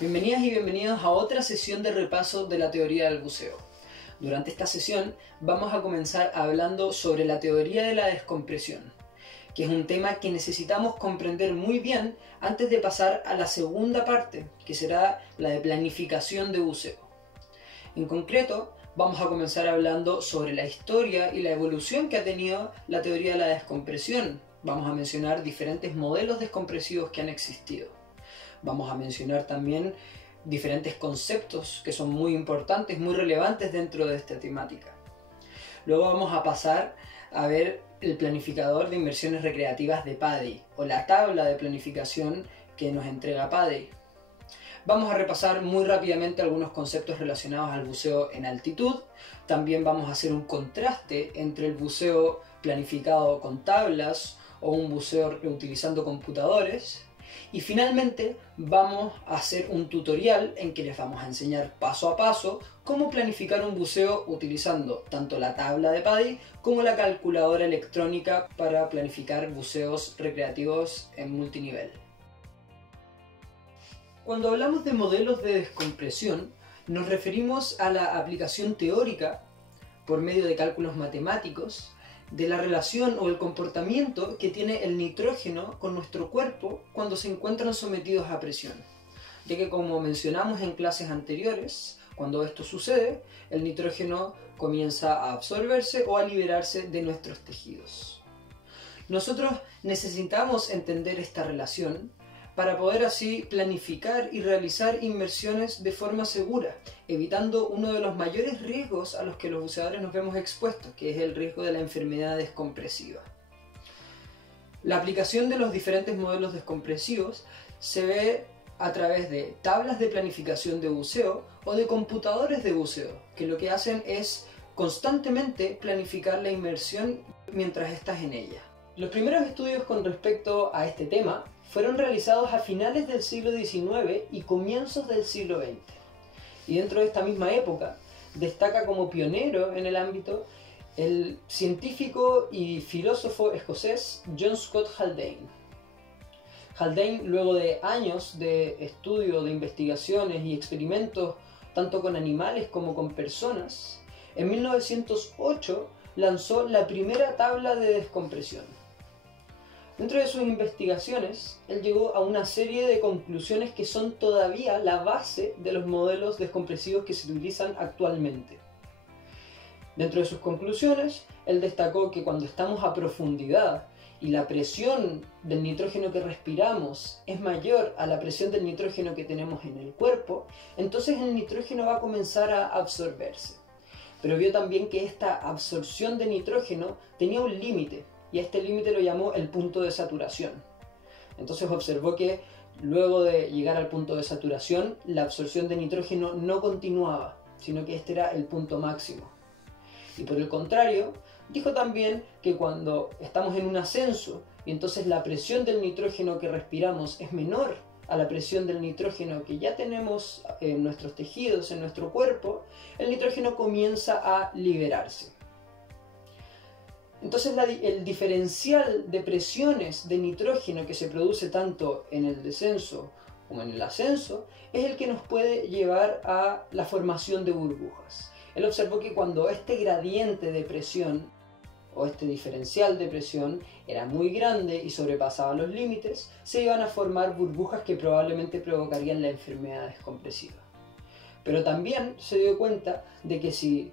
Bienvenidas y bienvenidos a otra sesión de repaso de la teoría del buceo. Durante esta sesión vamos a comenzar hablando sobre la teoría de la descompresión, que es un tema que necesitamos comprender muy bien antes de pasar a la segunda parte, que será la de planificación de buceo. En concreto, vamos a comenzar hablando sobre la historia y la evolución que ha tenido la teoría de la descompresión. Vamos a mencionar diferentes modelos descompresivos que han existido. Vamos a mencionar también diferentes conceptos que son muy importantes, muy relevantes dentro de esta temática. Luego vamos a pasar a ver el planificador de inversiones recreativas de PADI, o la tabla de planificación que nos entrega PADI. Vamos a repasar muy rápidamente algunos conceptos relacionados al buceo en altitud. También vamos a hacer un contraste entre el buceo planificado con tablas o un buceo utilizando computadores. Y finalmente vamos a hacer un tutorial en que les vamos a enseñar paso a paso cómo planificar un buceo utilizando tanto la tabla de PADI como la calculadora electrónica para planificar buceos recreativos en multinivel. Cuando hablamos de modelos de descompresión, nos referimos a la aplicación teórica, por medio de cálculos matemáticos, de la relación o el comportamiento que tiene el nitrógeno con nuestro cuerpo cuando se encuentran sometidos a presión. Ya que, como mencionamos en clases anteriores, cuando esto sucede, el nitrógeno comienza a absorberse o a liberarse de nuestros tejidos. Nosotros necesitamos entender esta relación para poder así planificar y realizar inmersiones de forma segura, evitando uno de los mayores riesgos a los que los buceadores nos vemos expuestos, que es el riesgo de la enfermedad descompresiva. La aplicación de los diferentes modelos descompresivos se ve a través de tablas de planificación de buceo o de computadores de buceo, que lo que hacen es constantemente planificar la inmersión mientras estás en ella. Los primeros estudios con respecto a este tema fueron realizados a finales del siglo XIX y comienzos del siglo XX. Y dentro de esta misma época destaca como pionero en el ámbito el científico y filósofo escocés John Scott Haldane. Haldane, luego de años de estudio, de investigaciones y experimentos tanto con animales como con personas, en 1908 lanzó la primera tabla de descompresión. Dentro de sus investigaciones, él llegó a una serie de conclusiones que son todavía la base de los modelos descompresivos que se utilizan actualmente. Dentro de sus conclusiones, él destacó que cuando estamos a profundidad y la presión del nitrógeno que respiramos es mayor a la presión del nitrógeno que tenemos en el cuerpo, entonces el nitrógeno va a comenzar a absorberse. Pero vio también que esta absorción de nitrógeno tenía un límite, y a este límite lo llamó el punto de saturación. Entonces observó que luego de llegar al punto de saturación, la absorción de nitrógeno no continuaba, sino que este era el punto máximo. Y por el contrario, dijo también que cuando estamos en un ascenso y entonces la presión del nitrógeno que respiramos es menor a la presión del nitrógeno que ya tenemos en nuestros tejidos, en nuestro cuerpo, el nitrógeno comienza a liberarse. Entonces el diferencial de presiones de nitrógeno que se produce tanto en el descenso como en el ascenso es el que nos puede llevar a la formación de burbujas. Él observó que cuando este gradiente de presión o este diferencial de presión era muy grande y sobrepasaba los límites, se iban a formar burbujas que probablemente provocarían la enfermedad descompresiva. Pero también se dio cuenta de que si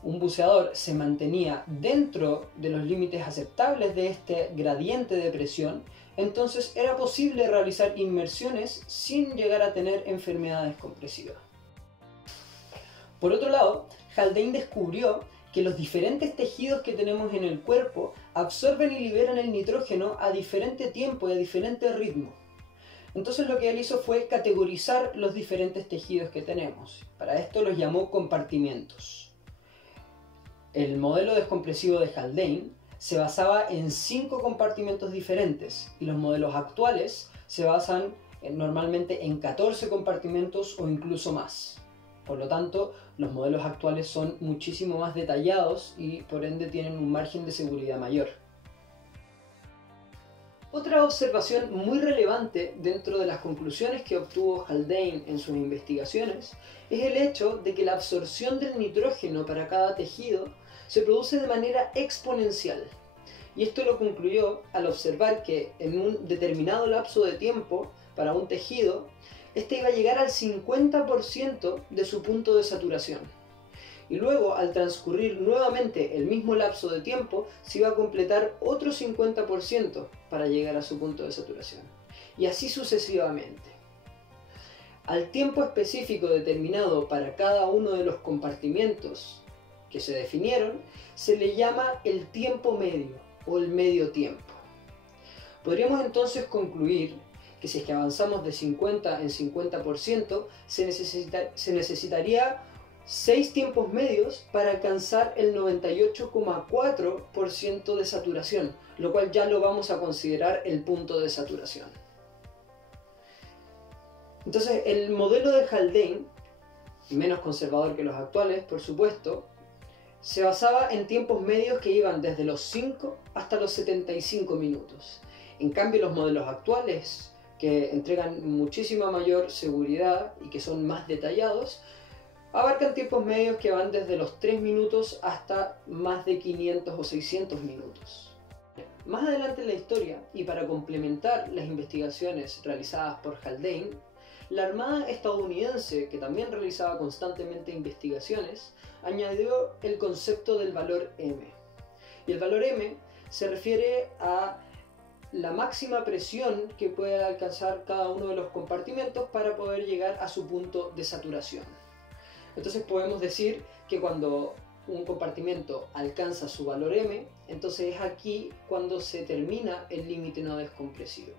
un buceador se mantenía dentro de los límites aceptables de este gradiente de presión, entonces era posible realizar inmersiones sin llegar a tener enfermedad descompresiva. Por otro lado, Haldane descubrió que los diferentes tejidos que tenemos en el cuerpo absorben y liberan el nitrógeno a diferente tiempo y a diferente ritmo. Entonces lo que él hizo fue categorizar los diferentes tejidos que tenemos. Para esto los llamó compartimentos. El modelo descompresivo de Haldane se basaba en 5 compartimentos diferentes y los modelos actuales se basan normalmente en 14 compartimentos o incluso más. Por lo tanto, los modelos actuales son muchísimo más detallados y por ende tienen un margen de seguridad mayor. Otra observación muy relevante dentro de las conclusiones que obtuvo Haldane en sus investigaciones es el hecho de que la absorción del nitrógeno para cada tejido se produce de manera exponencial. Y esto lo concluyó al observar que en un determinado lapso de tiempo para un tejido, este iba a llegar al 50% de su punto de saturación. Y luego, al transcurrir nuevamente el mismo lapso de tiempo, se iba a completar otro 50% para llegar a su punto de saturación. Y así sucesivamente. Al tiempo específico determinado para cada uno de los compartimientos que se definieron, se le llama el tiempo medio o el medio tiempo. Podríamos entonces concluir que si es que avanzamos de 50 en 50%, se necesitaría 6 tiempos medios para alcanzar el 98,4% de saturación, lo cual ya lo vamos a considerar el punto de saturación. Entonces, el modelo de Haldane, menos conservador que los actuales, por supuesto, se basaba en tiempos medios que iban desde los 5 hasta los 75 minutos. En cambio, los modelos actuales, que entregan muchísima mayor seguridad y que son más detallados, abarcan tiempos medios que van desde los 3 minutos hasta más de 500 o 600 minutos. Más adelante en la historia, y para complementar las investigaciones realizadas por Haldane, la Armada estadounidense, que también realizaba constantemente investigaciones, añadió el concepto del valor M. Y el valor M se refiere a la máxima presión que puede alcanzar cada uno de los compartimentos para poder llegar a su punto de saturación. Entonces podemos decir que cuando un compartimento alcanza su valor M, entonces es aquí cuando se termina el límite no descompresivo.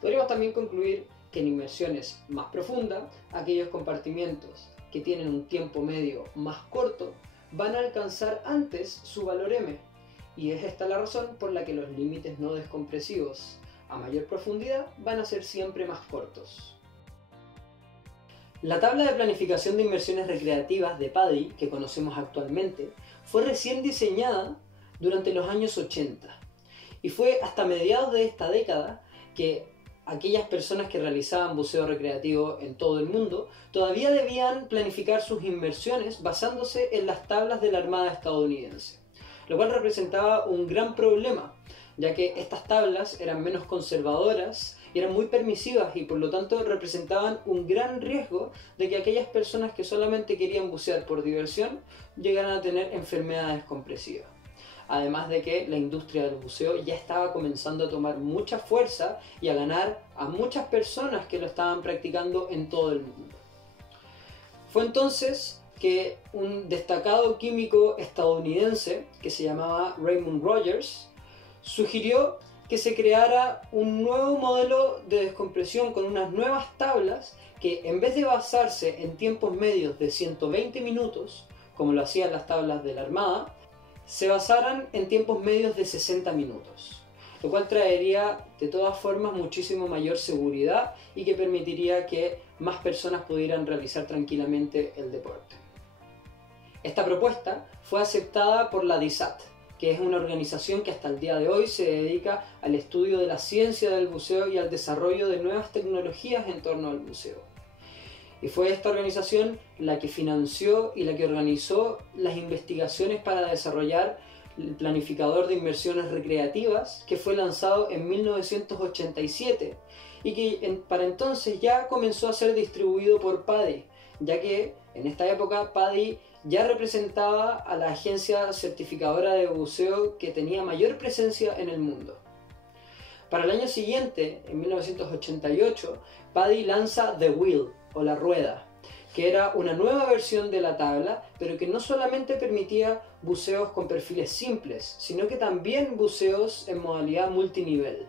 Podríamos también concluir que en inmersiones más profundas, aquellos compartimentos que tienen un tiempo medio más corto van a alcanzar antes su valor M, y es esta la razón por la que los límites no descompresivos a mayor profundidad van a ser siempre más cortos. La tabla de planificación de inmersiones recreativas de PADI que conocemos actualmente fue recién diseñada durante los años 80 y fue hasta mediados de esta década que aquellas personas que realizaban buceo recreativo en todo el mundo todavía debían planificar sus inmersiones basándose en las tablas de la Armada estadounidense, lo cual representaba un gran problema, ya que estas tablas eran menos conservadoras y eran muy permisivas y por lo tanto representaban un gran riesgo de que aquellas personas que solamente querían bucear por diversión llegaran a tener enfermedades compresivas. Además de que la industria del buceo ya estaba comenzando a tomar mucha fuerza y a ganar a muchas personas que lo estaban practicando en todo el mundo. Fue entonces que un destacado químico estadounidense que se llamaba Raymond Rogers sugirió que se creara un nuevo modelo de descompresión con unas nuevas tablas que, en vez de basarse en tiempos medios de 120 minutos, como lo hacían las tablas de la Armada, se basaran en tiempos medios de 60 minutos, lo cual traería de todas formas muchísimo mayor seguridad y que permitiría que más personas pudieran realizar tranquilamente el deporte. Esta propuesta fue aceptada por la DISAT, que es una organización que hasta el día de hoy se dedica al estudio de la ciencia del buceo y al desarrollo de nuevas tecnologías en torno al buceo. Y fue esta organización la que financió y la que organizó las investigaciones para desarrollar el planificador de inmersiones recreativas, que fue lanzado en 1987 y que para entonces ya comenzó a ser distribuido por PADI, ya que en esta época PADI ya representaba a la agencia certificadora de buceo que tenía mayor presencia en el mundo. Para el año siguiente, en 1988, PADI lanza The Wheel, o la rueda, que era una nueva versión de la tabla, pero que no solamente permitía buceos con perfiles simples, sino que también buceos en modalidad multinivel.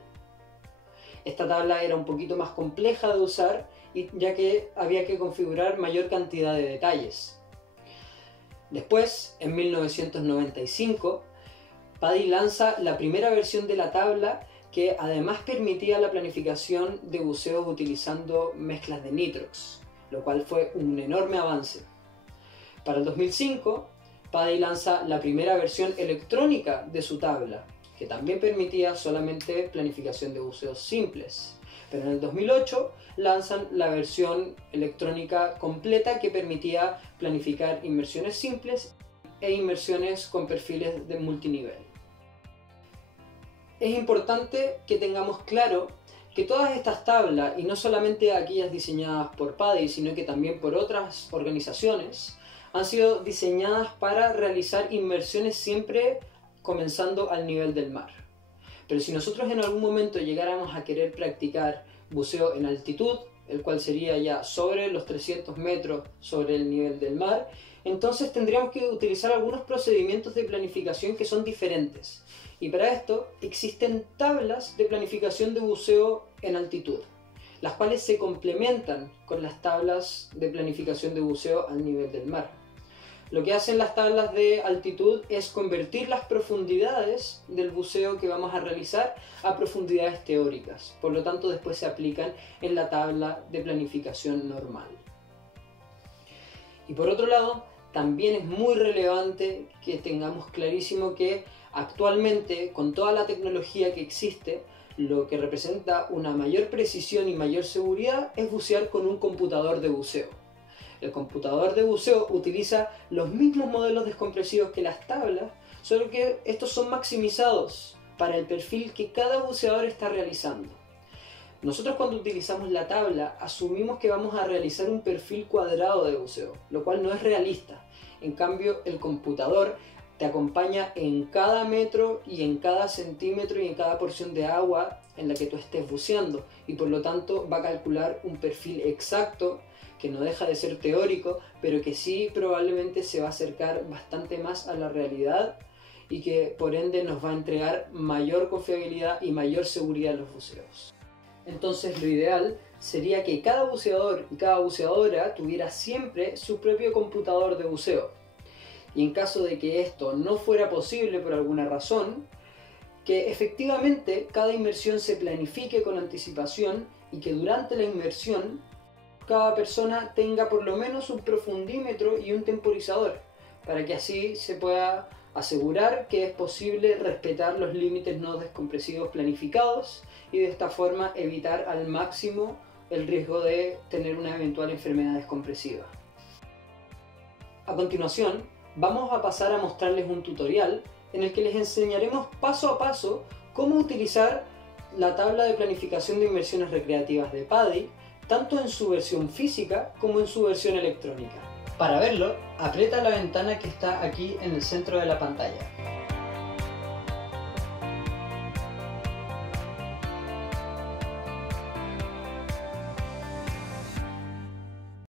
Esta tabla era un poquito más compleja de usar, ya que había que configurar mayor cantidad de detalles. Después, en 1995, PADI lanza la primera versión de la tabla que además permitía la planificación de buceos utilizando mezclas de nitrox, lo cual fue un enorme avance. Para el 2005, PADI lanza la primera versión electrónica de su tabla, que también permitía solamente planificación de buceos simples. Pero en el 2008 lanzan la versión electrónica completa que permitía planificar inmersiones simples e inmersiones con perfiles de multinivel. Es importante que tengamos claro que todas estas tablas, y no solamente aquellas diseñadas por PADI, sino que también por otras organizaciones, han sido diseñadas para realizar inmersiones siempre comenzando al nivel del mar. Pero si nosotros en algún momento llegáramos a querer practicar buceo en altitud, el cual sería ya sobre los 300 metros sobre el nivel del mar, entonces tendríamos que utilizar algunos procedimientos de planificación que son diferentes. Y para esto existen tablas de planificación de buceo en altitud, las cuales se complementan con las tablas de planificación de buceo al nivel del mar. Lo que hacen las tablas de altitud es convertir las profundidades del buceo que vamos a realizar a profundidades teóricas. Por lo tanto, después se aplican en la tabla de planificación normal. Y por otro lado, también es muy relevante que tengamos clarísimo que actualmente, con toda la tecnología que existe, lo que representa una mayor precisión y mayor seguridad es bucear con un computador de buceo. El computador de buceo utiliza los mismos modelos descompresivos que las tablas, solo que estos son maximizados para el perfil que cada buceador está realizando. Nosotros cuando utilizamos la tabla asumimos que vamos a realizar un perfil cuadrado de buceo, lo cual no es realista. En cambio, el computador te acompaña en cada metro y en cada centímetro y en cada porción de agua en la que tú estés buceando, y por lo tanto va a calcular un perfil exacto que no deja de ser teórico, pero que sí probablemente se va a acercar bastante más a la realidad y que por ende nos va a entregar mayor confiabilidad y mayor seguridad en los buceos. Entonces lo ideal sería que cada buceador y cada buceadora tuviera siempre su propio computador de buceo. Y en caso de que esto no fuera posible por alguna razón, que efectivamente cada inmersión se planifique con anticipación y que durante la inmersión cada persona tenga por lo menos un profundímetro y un temporizador, para que así se pueda asegurar que es posible respetar los límites no descompresivos planificados y de esta forma evitar al máximo el riesgo de tener una eventual enfermedad descompresiva. A continuación, vamos a pasar a mostrarles un tutorial en el que les enseñaremos paso a paso cómo utilizar la tabla de planificación de inmersiones recreativas de PADI, tanto en su versión física como en su versión electrónica. Para verlo, aprieta la ventana que está aquí en el centro de la pantalla.